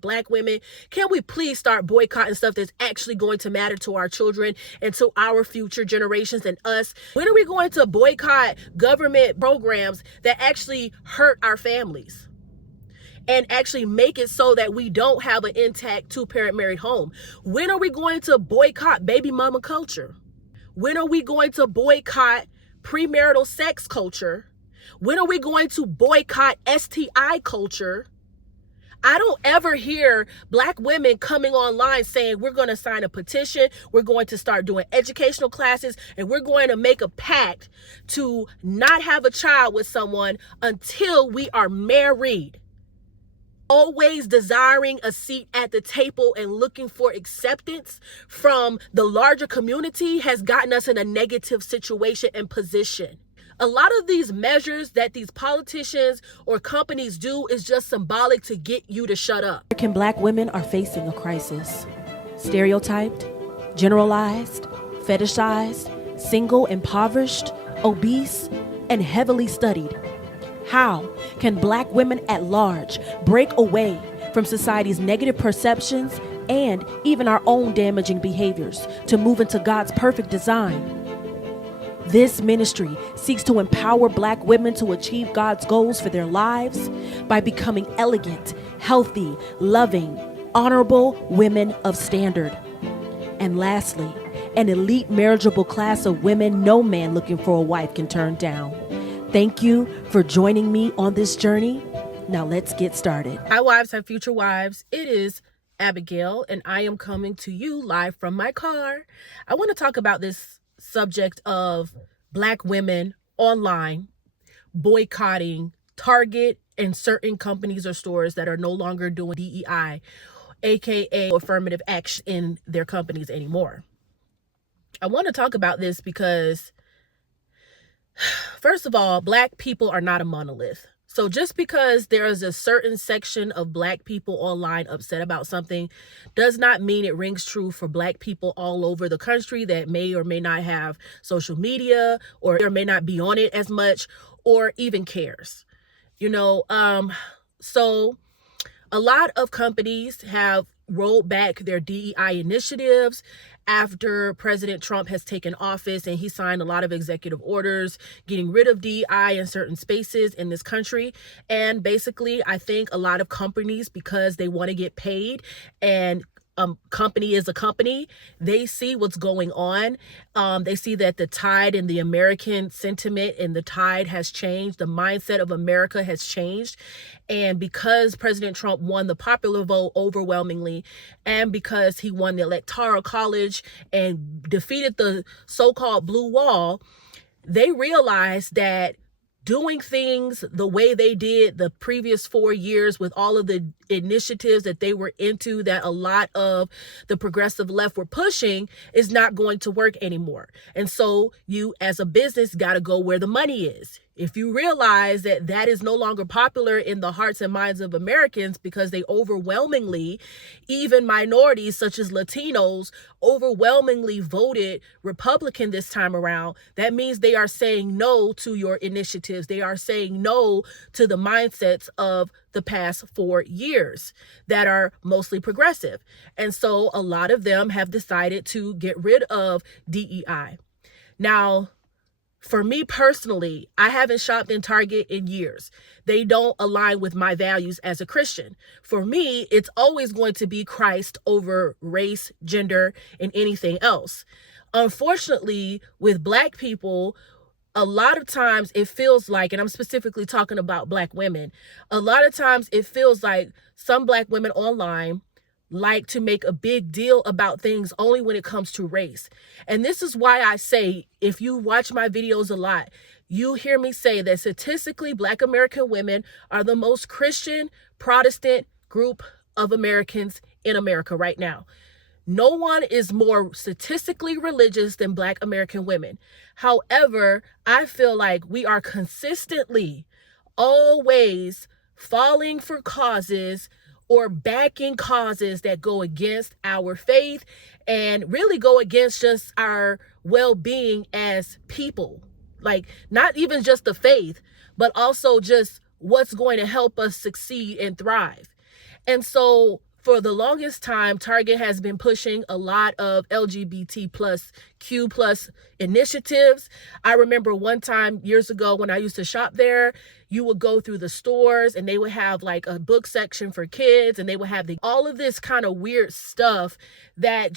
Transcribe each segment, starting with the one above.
Black women, can we please start boycotting stuff that's actually going to matter to our children and to our future generations and us? When are we going to boycott government programs that actually hurt our families and actually make it so that we don't have an intact two-parent married home? When are we going to boycott baby mama culture? When are we going to boycott premarital sex culture? When are we going to boycott STI culture? I don't ever hear Black women coming online saying we're going to sign a petition, we're going to start doing educational classes, and we're going to make a pact to not have a child with someone until we are married. Always desiring a seat at the table and looking for acceptance from the larger community has gotten us in a negative situation and position. A lot of these measures that these politicians or companies do is just symbolic to get you to shut up. American Black women are facing a crisis. Stereotyped, generalized, fetishized, single, impoverished, obese, and heavily studied. How can Black women at large break away from society's negative perceptions and even our own damaging behaviors to move into God's perfect design? This ministry seeks to empower Black women to achieve God's goals for their lives by becoming elegant, healthy, loving, honorable women of standard. And lastly, an elite marriageable class of women no man looking for a wife can turn down. Thank you for joining me on this journey. Now let's get started. Hi wives, hi future wives. It is Abigail and I am coming to you live from my car. I want to talk about this subject of Black women online boycotting Target and certain companies or stores that are no longer doing DEI, aka affirmative action in their companies anymore. I want to talk about this because, first of all, Black people are not a monolith. So just because there is a certain section of Black people online upset about something does not mean it rings true for Black people all over the country that may or may not have social media or may not be on it as much or even cares. So a lot of companies have rolled back their DEI initiatives after President Trump has taken office, and he signed a lot of executive orders getting rid of DEI in certain spaces in this country. And basically, I think a lot of companies, because they want to get paid and company is a company, they see what's going on. They see that the tide in the American sentiment and the tide has changed. The mindset of America has changed. And because President Trump won the popular vote overwhelmingly, and because he won the Electoral College and defeated the so-called blue wall, they realized that doing things the way they did the previous 4 years with all of the initiatives that they were into that a lot of the progressive left were pushing is not going to work anymore. And so you as a business got to go where the money is. If you realize that that is no longer popular in the hearts and minds of Americans because they overwhelmingly, even minorities such as Latinos, overwhelmingly voted Republican this time around, that means they are saying no to your initiatives. They are saying no to the mindsets of the past 4 years that are mostly progressive. And so a lot of them have decided to get rid of DEI. Now, for me personally, I haven't shopped in Target in years. They don't align with my values as a Christian. For me, it's always going to be Christ over race, gender, and anything else. Unfortunately, with Black people, a lot of times it feels like, and I'm specifically talking about Black women, a lot of times it feels like some Black women online like to make a big deal about things only when it comes to race. And this is why I say, if you watch my videos a lot, you hear me say that statistically, Black American women are the most Christian, Protestant group of Americans in America right now. No one is more statistically religious than Black American women. However, I feel like we are consistently always falling for causes or backing causes that go against our faith and really go against just our well-being as people. Like, not even just the faith, but also just what's going to help us succeed and thrive. And so for the longest time, Target has been pushing a lot of LGBT plus Q plus initiatives. I remember one time years ago when I used to shop there, you would go through the stores and they would have like a book section for kids, and they would have all of this kind of weird stuff that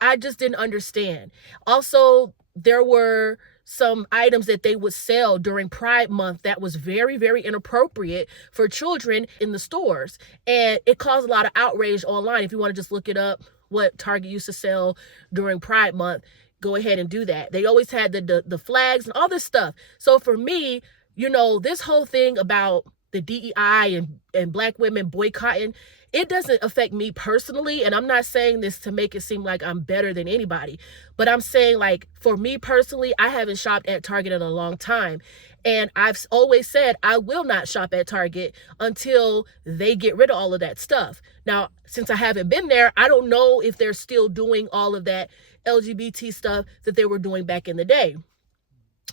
I just didn't understand. Also, there were some items that they would sell during Pride Month that was very, very inappropriate for children in the stores. And it caused a lot of outrage online. If you want to just look it up, what Target used to sell during Pride Month, go ahead and do that. They always had the flags and all this stuff. So for me, this whole thing about the DEI and Black women boycotting, it doesn't affect me personally. And I'm not saying this to make it seem like I'm better than anybody, but I'm saying, like, for me personally, I haven't shopped at Target in a long time. And I've always said I will not shop at Target until they get rid of all of that stuff. Now, since I haven't been there, I don't know if they're still doing all of that LGBT stuff that they were doing back in the day.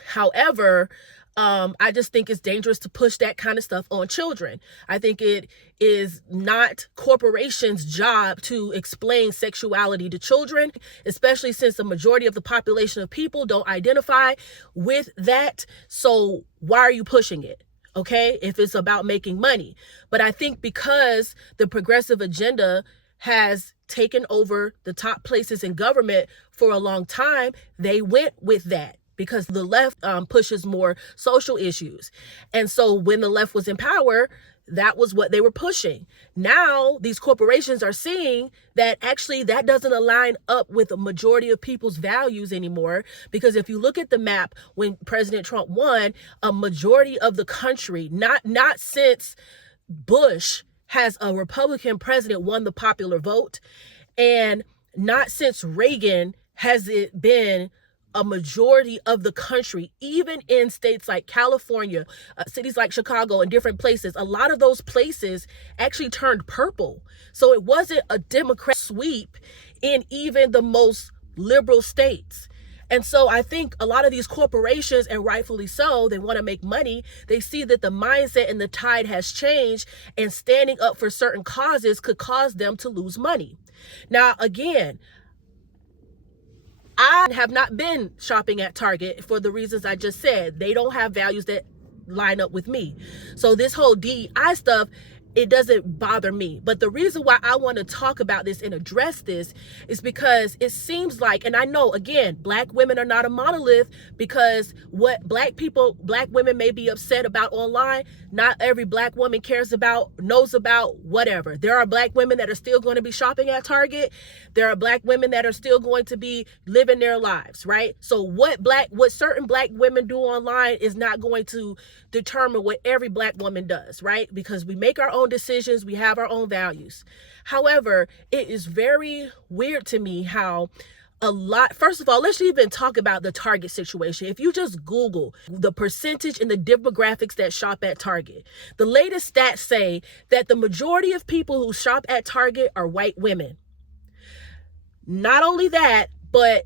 However, I just think it's dangerous to push that kind of stuff on children. I think it is not corporations' job to explain sexuality to children, especially since the majority of the population of people don't identify with that. So why are you pushing it? Okay, if it's about making money. But I think because the progressive agenda has taken over the top places in government for a long time, they went with that, because the left pushes more social issues. And so when the left was in power, that was what they were pushing. Now, these corporations are seeing that actually that doesn't align up with the majority of people's values anymore. Because if you look at the map, when President Trump won, a majority of the country, not since Bush has a Republican president won the popular vote, and not since Reagan has it been a majority of the country, even in states like California, cities like Chicago and different places, a lot of those places actually turned purple. So it wasn't a Democrat sweep in even the most liberal states. And so I think a lot of these corporations, and rightfully so, they want to make money. They see that the mindset and the tide has changed, and standing up for certain causes could cause them to lose money. Now, again, I have not been shopping at Target for the reasons I just said. They don't have values that line up with me. So this whole DEI stuff, it doesn't bother me. But the reason why I want to talk about this and address this is because it seems like, and I know, again, Black women are not a monolith, because what Black women may be upset about online, not every Black woman cares about, knows about, whatever. There are Black women that are still going to be shopping at Target. There are Black women that are still going to be living their lives, right? So what certain Black women do online is not going to determine what every Black woman does, right? Because we make our own decisions, we have our own values. However, it is very weird to me how first of all, let's even talk about the Target situation. If you just Google the percentage and the demographics that shop at Target, the latest stats say that the majority of people who shop at Target are white women. Not only that, but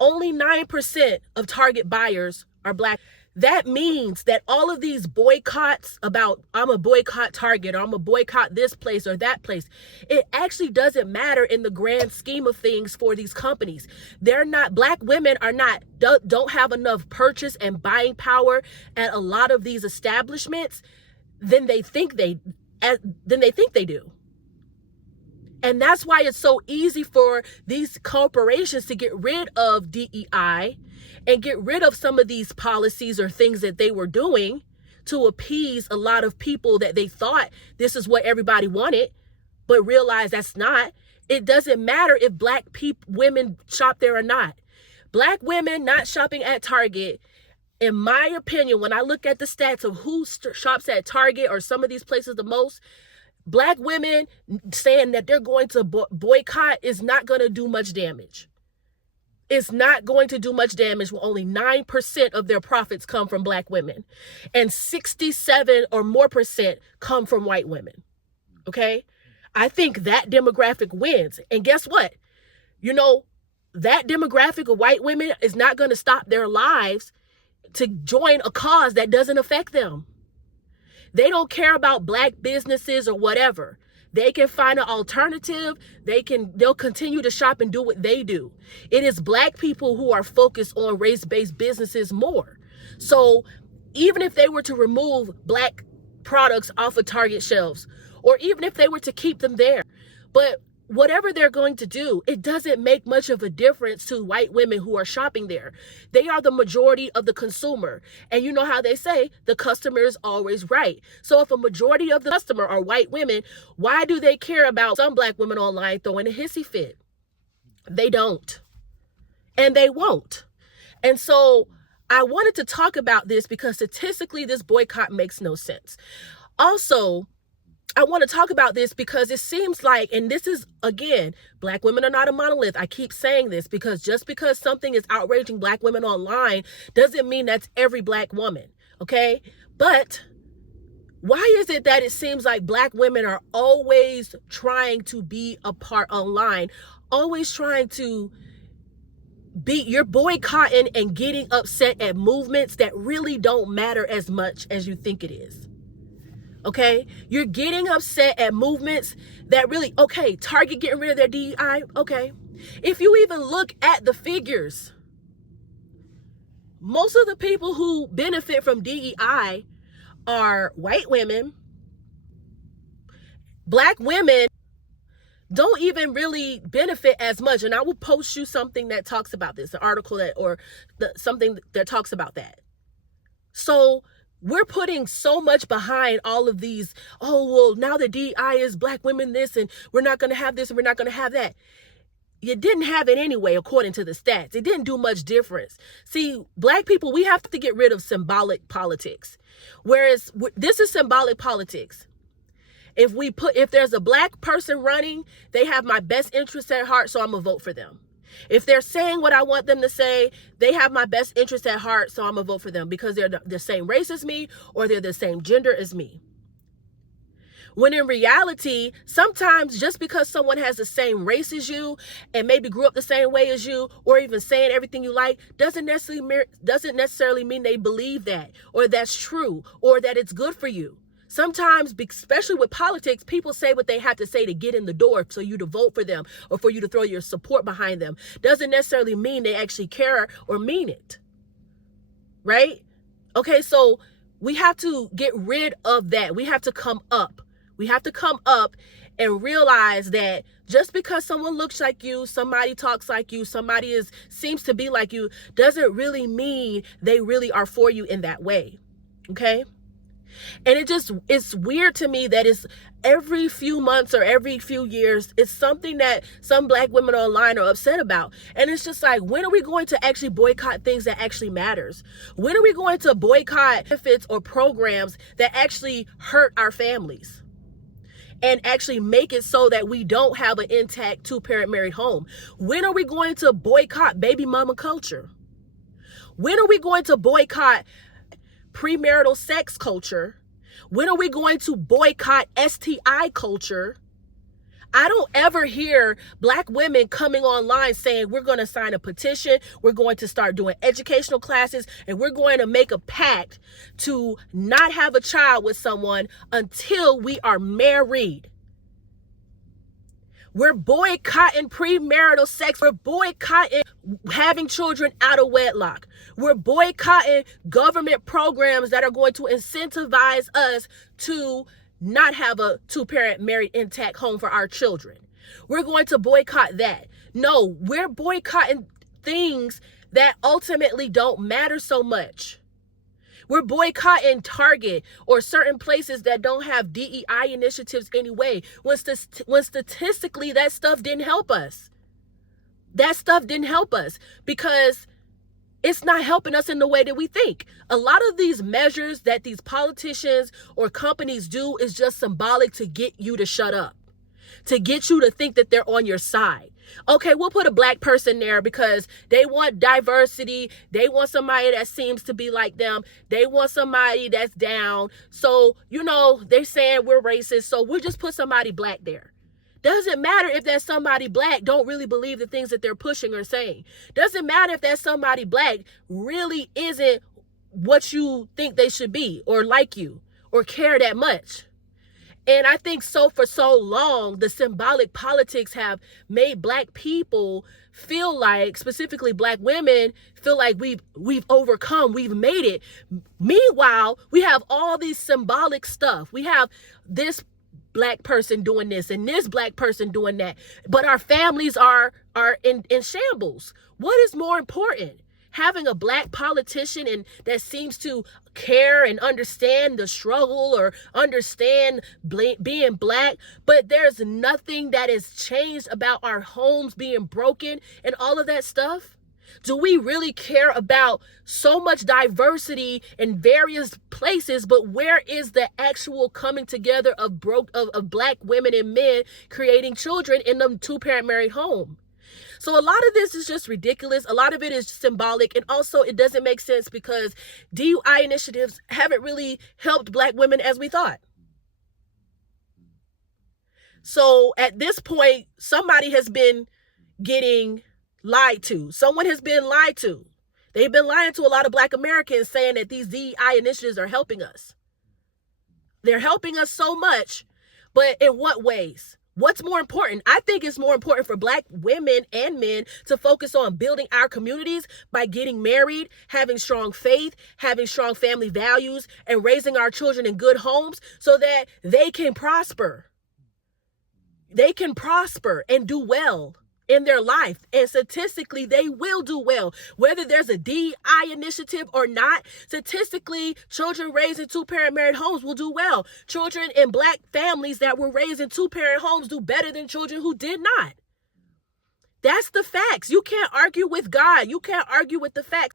only 9% of Target buyers are Black. That means that all of these boycotts about, I'm a boycott Target, or I'm a boycott this place or that place, it actually doesn't matter in the grand scheme of things for these companies. Black women don't have enough purchase and buying power at a lot of these establishments than they think they do. And that's why it's so easy for these corporations to get rid of DEI and get rid of some of these policies or things that they were doing to appease a lot of people that they thought this is what everybody wanted, but realize that's not. It doesn't matter if Black women shop there or not. Black women not shopping at Target, in my opinion, when I look at the stats of who shops at Target or some of these places the most, Black women saying that they're going to boycott is not going to do much damage. It's not going to do much damage when only 9% of their profits come from Black women and 67 or more percent come from white women. Okay? I think that demographic wins. And guess what? That demographic of white women is not going to stop their lives to join a cause that doesn't affect them. They don't care about Black businesses or whatever. They can find an alternative. They'll continue to shop and do what they do. It is Black people who are focused on race-based businesses more. So even if they were to remove Black products off of Target shelves, or even if they were to keep them there, but whatever they're going to do, it doesn't make much of a difference to white women who are shopping there. They are the majority of the consumer. And you know how they say the customer is always right. So if a majority of the customer are white women, why do they care about some Black women online throwing a hissy fit? They don't. And they won't. And so I wanted to talk about this because statistically, this boycott makes no sense. Also, I want to talk about this because it seems like, and this is, again, Black women are not a monolith. I keep saying this because just because something is outraging Black women online doesn't mean that's every Black woman, okay? But why is it that it seems like Black women are always trying to be a part online, always trying to you're boycotting and getting upset at movements that really don't matter as much as you think it is? Okay, you're getting upset at movements that really, okay, Target getting rid of their DEI, okay. If you even look at the figures, most of the people who benefit from DEI are white women. Black women don't even really benefit as much. And I will post you something that talks about this, an article something that talks about that. So we're putting so much behind all of these, oh, well, now the DEI is Black women this, and we're not going to have this, and we're not going to have that. You didn't have it anyway, according to the stats. It didn't do much difference. See, Black people, we have to get rid of symbolic politics. Whereas this is symbolic politics. If there's a Black person running, they have my best interest at heart, so I'm going to vote for them. If they're saying what I want them to say, they have my best interest at heart, so I'm going to vote for them because they're the same race as me or they're the same gender as me. When in reality, sometimes just because someone has the same race as you and maybe grew up the same way as you or even saying everything you like doesn't necessarily mean they believe that or that's true or that it's good for you. Sometimes, especially with politics, people say what they have to say to get in the door so you to vote for them or for you to throw your support behind them. Doesn't necessarily mean they actually care or mean it. Right? Okay, so we have to get rid of that. We have to come up. We have to come up and realize that just because someone looks like you, somebody talks like you, somebody seems to be like you, doesn't really mean they really are for you in that way. Okay? And it's weird to me that it's every few months or every few years, it's something that some Black women online are upset about. And it's just like, when are we going to actually boycott things that actually matters? When are we going to boycott benefits or programs that actually hurt our families? And actually make it so that we don't have an intact two-parent married home? When are we going to boycott baby mama culture? When are we going to boycott premarital sex culture? When are we going to boycott STI culture? I don't ever hear Black women coming online saying we're going to sign a petition, we're going to start doing educational classes, and we're going to make a pact to not have a child with someone until we are married. We're boycotting premarital sex. We're boycotting having children out of wedlock. We're boycotting government programs that are going to incentivize us to not have a two-parent married intact home for our children. We're going to boycott that. No, we're boycotting things that ultimately don't matter so much. We're boycotting Target or certain places that don't have DEI initiatives anyway, when statistically that stuff didn't help us. That stuff didn't help us because it's not helping us in the way that we think. A lot of these measures that these politicians or companies do is just symbolic to get you to shut up, to get you to think that they're on your side. Okay, we'll put a Black person there because they want diversity. They want somebody that seems to be like them. They want somebody that's down. So, they're saying we're racist. So we'll just put somebody Black there. Doesn't matter if that somebody Black don't really believe the things that they're pushing or saying. Doesn't matter if that somebody Black really isn't what you think they should be or like you or care that much. And I think so for so long, the symbolic politics have made Black people feel like, specifically Black women, feel like we've overcome, we've made it. Meanwhile, we have all these symbolic stuff. We have this Black person doing this and this Black person doing that, but our families are in shambles. What is more important? Having a Black politician and that seems to care and understand the struggle or understand being Black, but there's nothing that has changed about our homes being broken and all of that stuff? Do we really care about so much diversity in various places, but where is the actual coming together of Black women and men creating children in a two-parent married home? So a lot of this is just ridiculous. A lot of it is symbolic. And also it doesn't make sense because DUI initiatives haven't really helped Black women as we thought. So at this point, somebody has been getting lied to. Someone has been lied to. They've been lying to a lot of Black Americans saying that these DEI initiatives are helping us. They're helping us so much, but in what ways? What's more important? I think it's more important for Black women and men to focus on building our communities by getting married, having strong faith, having strong family values, and raising our children in good homes so that they can prosper. They can prosper and do well in their life. And statistically, they will do well. Whether there's a DEI initiative or not, statistically, children raised in two-parent married homes will do well. Children in Black families that were raised in two-parent homes do better than children who did not. That's the facts. You can't argue with God. You can't argue with the facts.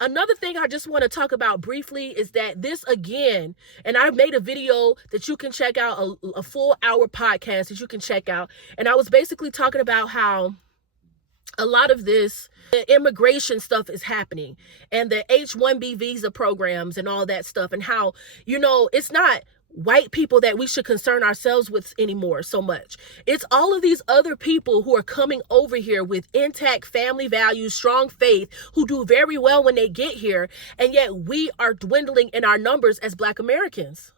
Another thing I just want to talk about briefly is that this again, and I made a video that you can check out, a full hour podcast that you can check out. And I was basically talking about how a lot of this immigration stuff is happening and the H-1B visa programs and all that stuff, and how, it's not white people that we should concern ourselves with anymore so much. It's all of these other people who are coming over here with intact family values, strong faith, who do very well when they get here, and yet we are dwindling in our numbers as Black Americans.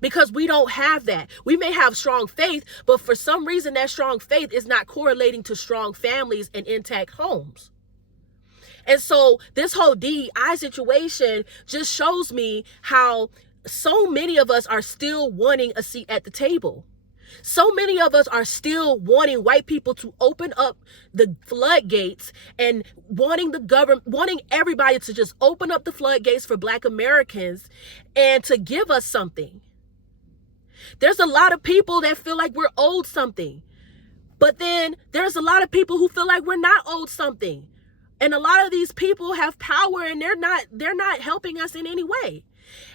Because we don't have that. We may have strong faith, but for some reason that strong faith is not correlating to strong families and intact homes. And so this whole DEI situation just shows me how so many of us are still wanting a seat at the table. So many of us are still wanting white people to open up the floodgates and wanting the government, wanting everybody to just open up the floodgates for Black Americans and to give us something. There's a lot of people that feel like we're owed something, but then there's a lot of people who feel like we're not owed something. And a lot of these people have power and they're not helping us in any way.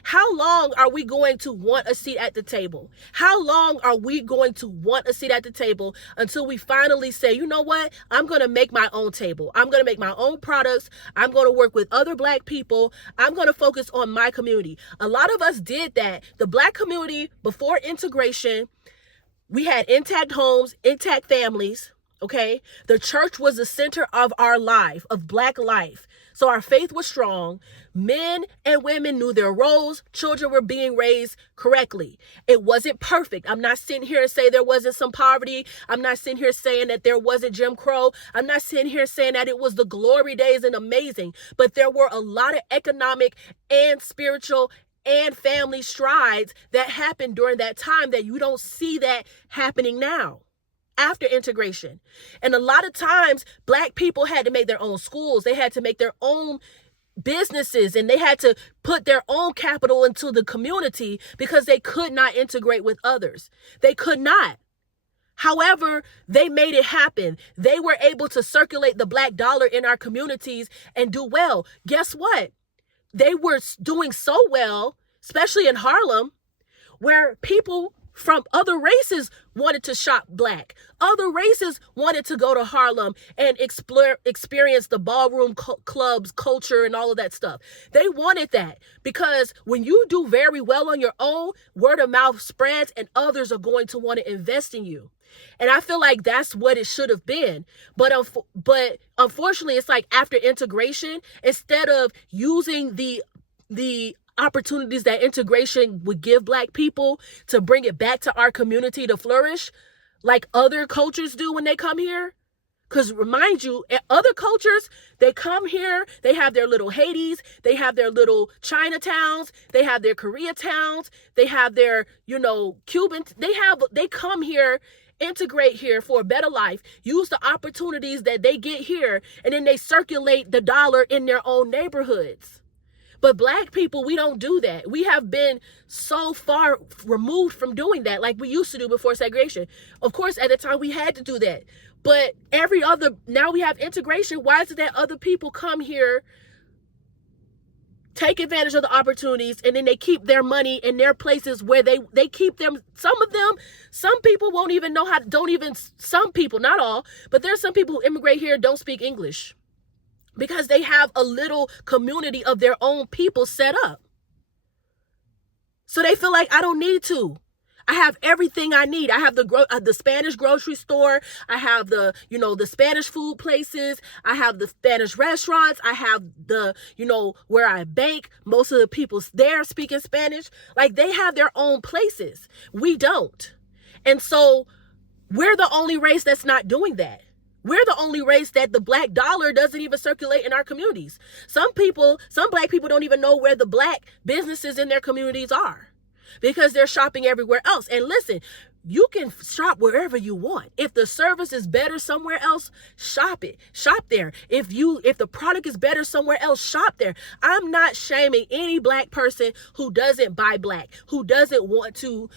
How long are we going to want a seat at the table? How long are we going to want a seat at the table until we finally say, you know what? I'm going to make my own table. I'm going to make my own products. I'm going to work with other Black people. I'm going to focus on my community. A lot of us did that. The Black community before integration, we had intact homes, intact families. Okay. The church was the center of our life, of Black life. So our faith was strong. Men and women knew their roles. Children were being raised correctly. It wasn't perfect. I'm not sitting here to say there wasn't some poverty. I'm not sitting here saying that there wasn't Jim Crow. I'm not sitting here saying that it was the glory days and amazing. But there were a lot of economic and spiritual and family strides that happened during that time that you don't see that happening now. After integration. And a lot of times Black people had to make their own schools. They had to make their own businesses and they had to put their own capital into the community because they could not integrate with others. They could not. However, they made it happen. They were able to circulate the Black dollar in our communities and do well. Guess what? They were doing so well, especially in Harlem, where people from other races wanted to shop Black. Other races wanted to go to Harlem and experience the ballroom clubs, culture, and all of that stuff. They wanted that because when you do very well on your own, word of mouth spreads and others are going to want to invest in you. And I feel like that's what it should have been. But unfortunately, it's like after integration, instead of using the opportunities that integration would give Black people to bring it back to our community to flourish like other cultures do when they come here. Because remind you, other cultures, they come here, they have their little Hades, they have their little Chinatowns, they have their Koreatowns, they have their, Cuban, they come here, integrate here for a better life, use the opportunities that they get here, and then they circulate the dollar in their own neighborhoods. But Black people, we don't do that. We have been so far removed from doing that like we used to do before segregation. Of course, at the time we had to do that. But now we have integration. Why is it that other people come here, take advantage of the opportunities, and then they keep their money in their places where they keep them? Some people won't even know some people, not all, but there's some people who immigrate here don't speak English because they have a little community of their own people set up. So they feel like, I don't need to. I have everything I need. I have the Spanish grocery store. I have the Spanish food places. I have the Spanish restaurants. I have the, where I bank. Most of the people there speaking Spanish. Like, they have their own places. We don't. And so we're the only race that's not doing that. We're the only race that the Black dollar doesn't even circulate in our communities. Some Black people don't even know where the Black businesses in their communities are, because they're shopping everywhere else. And listen, you can shop wherever you want. If the service is better somewhere else, shop it. Shop there. If the product is better somewhere else, shop there. I'm not shaming any Black person who doesn't buy Black, who doesn't want to,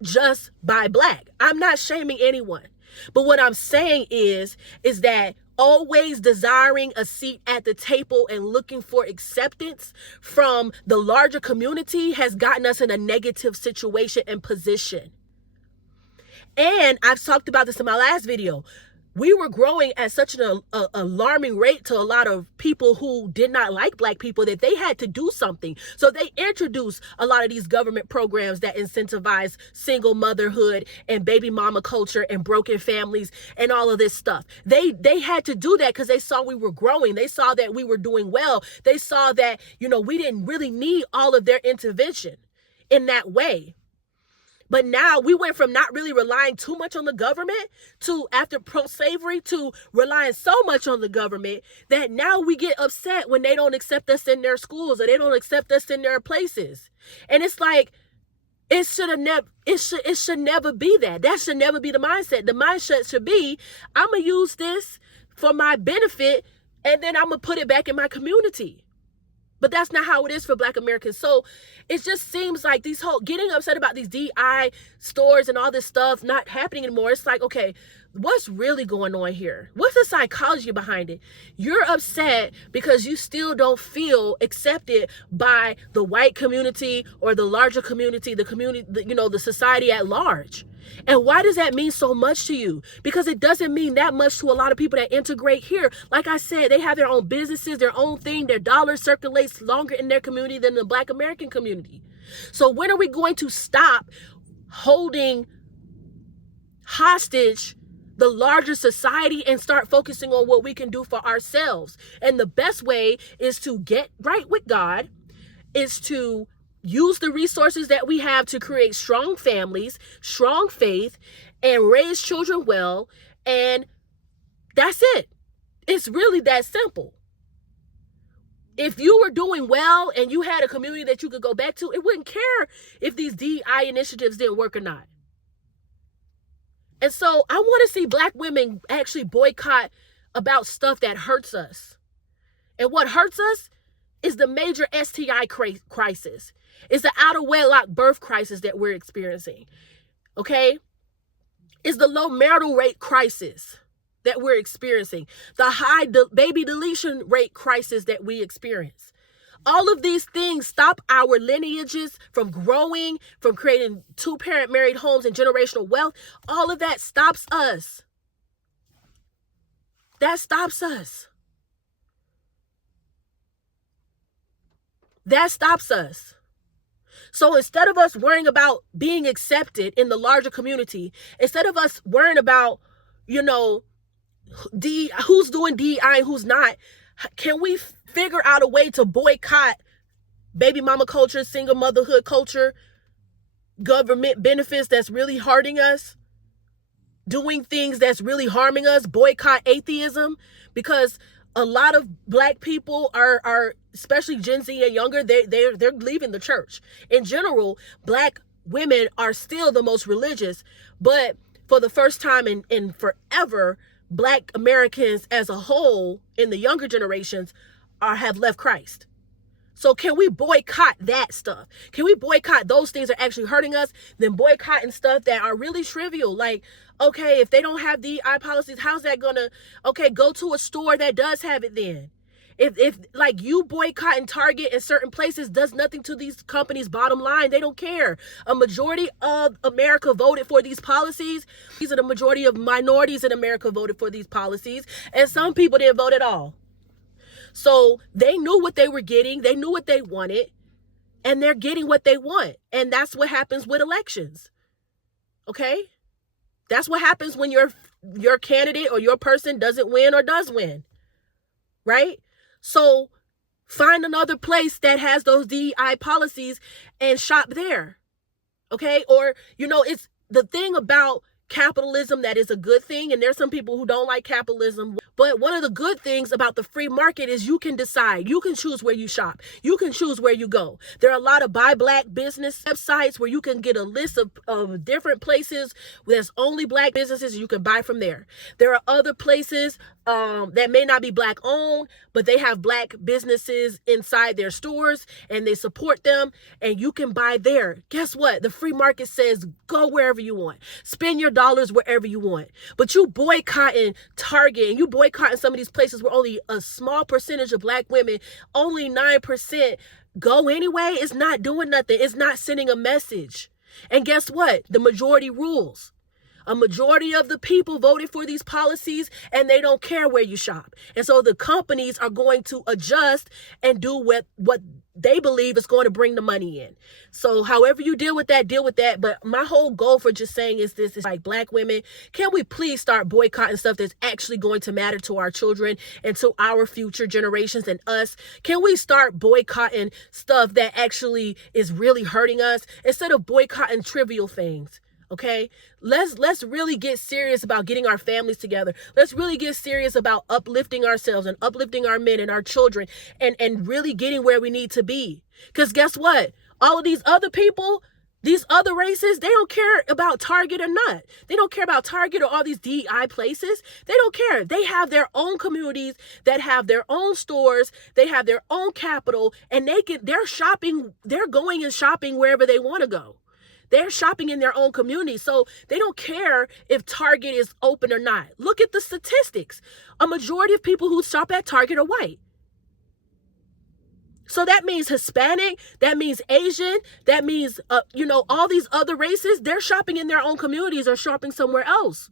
just buy Black. I'm not shaming anyone. But what I'm saying is that always desiring a seat at the table and looking for acceptance from the larger community has gotten us in a negative situation and position. And I've talked about this in my last video. We were growing at such an alarming rate to a lot of people who did not like Black people that they had to do something. So they introduced a lot of these government programs that incentivize single motherhood and baby mama culture and broken families and all of this stuff. They had to do that because they saw we were growing. They saw that we were doing well. They saw that, we didn't really need all of their intervention in that way. But now we went from not really relying too much on the government to, after pro-slavery, to relying so much on the government that now we get upset when they don't accept us in their schools or they don't accept us in their places. And it's like, it should never be that. That should never be the mindset. The mindset should be, I'm going to use this for my benefit and then I'm going to put it back in my community. But that's not how it is for Black Americans. So it just seems like these whole getting upset about these DI stores and all this stuff not happening anymore. It's like, okay, what's really going on here? What's the psychology behind it? You're upset because you still don't feel accepted by the white community or the larger community, the society at large. And why does that mean so much to you? Because it doesn't mean that much to a lot of people that integrate here. Like I said, they have their own businesses, their own thing. Their dollar circulates longer in their community than the Black American community. So when are we going to stop holding hostage the larger society and start focusing on what we can do for ourselves? And the best way is to get right with God, is to use the resources that we have to create strong families, strong faith, and raise children well. And that's it. It's really that simple. If you were doing well and you had a community that you could go back to, it wouldn't care if these DI initiatives didn't work or not. And so I want to see Black women actually boycott about stuff that hurts us. And what hurts us is the major STI crisis. It's the out of wedlock birth crisis that we're experiencing. Okay? It's the low marital rate crisis that we're experiencing. The high baby deletion rate crisis that we experience. All of these things stop our lineages from growing, from creating two-parent married homes and generational wealth. All of that stops us. That stops us. That stops us. So instead of us worrying about being accepted in the larger community, instead of us worrying about, who's doing DI and who's not, can we figure out a way to boycott baby mama culture, single motherhood culture, government benefits that's really hurting us, doing things that's really harming us, boycott atheism, because a lot of black people are especially Gen Z and younger, they're leaving the church. In general, black women are still the most religious, but for the first time in forever, black Americans as a whole in the younger generations have left Christ. So can we boycott that stuff? Can we boycott those things that are actually hurting us, then boycotting stuff that are really trivial? Like, okay, if they don't have DEI policies, how's that gonna, okay, go to a store that does have it then. If like you boycotting Target in certain places does nothing to these companies' bottom line, they don't care. A majority of America voted for these policies. These are the majority of minorities in America voted for these policies, and some people didn't vote at all. So they knew what they were getting. They knew what they wanted, and they're getting what they want. And that's what happens with elections. Okay? That's what happens when your candidate or your person doesn't win or does win. Right? So find another place that has those DEI policies and shop there. Okay? Or, it's the thing about capitalism that is a good thing, and there's some people who don't like capitalism, but one of the good things about the free market is you can decide, you can choose where you shop, you can choose where you go. There are a lot of buy black business websites where you can get a list of different places where there's only black businesses, you can buy from there. There are other places that may not be black owned, but they have black businesses inside their stores and they support them, and you can buy there. Guess what? The free market says go wherever you want, spend your dollars wherever you want. But you boycotting Target and you boycotting some of these places where only a small percentage of black women, only 9% go anyway, it's not doing nothing. It's not sending a message. And guess what? The majority rules. A majority of the people voted for these policies, and they don't care where you shop. And so the companies are going to adjust and do what they believe is going to bring the money in. So however you deal with that, deal with that. But my whole goal for just saying is this, is like, black women, can we please start boycotting stuff that's actually going to matter to our children and to our future generations and us? Can we start boycotting stuff that actually is really hurting us instead of boycotting trivial things? Okay, let's really get serious about getting our families together. Let's really get serious about uplifting ourselves and uplifting our men and our children, and really getting where we need to be. Because guess what? All of these other people, these other races, they don't care about Target or not. They don't care about Target or all these DEI places. They don't care. They have their own communities that have their own stores. They have their own capital, and they're shopping. They're going and shopping wherever they want to go. They're shopping in their own community. So they don't care if Target is open or not. Look at the statistics. A majority of people who shop at Target are white. So that means Hispanic, that means Asian, that means, all these other races, they're shopping in their own communities or shopping somewhere else.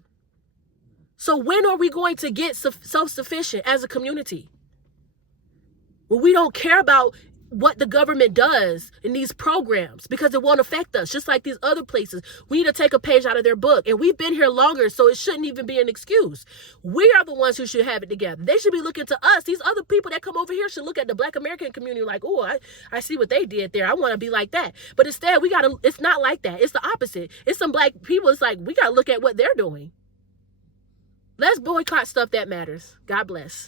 So when are we going to get self-sufficient as a community? Well, we don't care about what the government does in these programs because it won't affect us, just like these other places. We need to take a page out of their book, and we've been here longer, so it shouldn't even be an excuse. We are the ones who should have it together. They should be looking to us. These other people that come over here should look at the Black American community like, oh, I see what they did there. I want to be like that. But instead, it's not like that. It's the opposite. It's some black people. It's like, we got to look at what they're doing. Let's boycott stuff that matters. God bless.